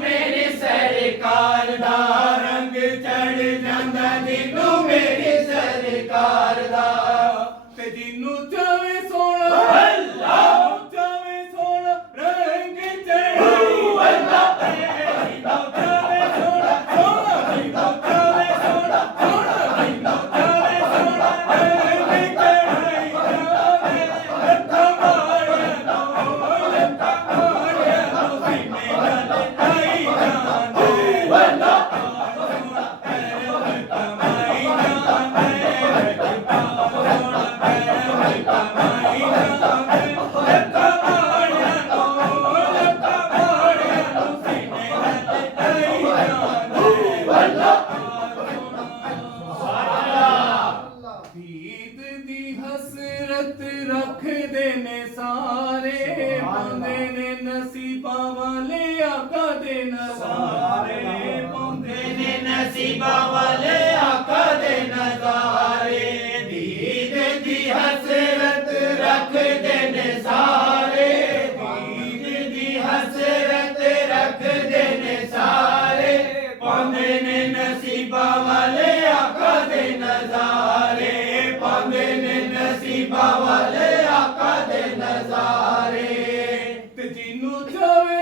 मेरी सरकार दा रंग चढ़ जांदा जिन्नू मेरी सरकार दा ते जिन्नू चावे सोना अल्लाह चावे सोना रंग चढ़ाई अल्लाह जिन्नू चावे सोना सोना जिन्नू चावे सोना सोना जिन्नू चावे सोना रंग चढ़ाई जावे लत्था मारिया नो सीने गल आई जाने अल्लाह ईद दी हसरत रखदे ने सारे पांदे ने नसीबां वाले आका दे नज़ारे पांदे ने नसीबां वाले आका दे नज़ारे ईद दी हसरत रखदे ने सारे ईद दी हसरत रखदे ने सारे पांदे ने नसीबां वाले आका दे नज़ारे पांदे ने नसीबां वाले आका दे नज़ारे ते जिन्नू चावे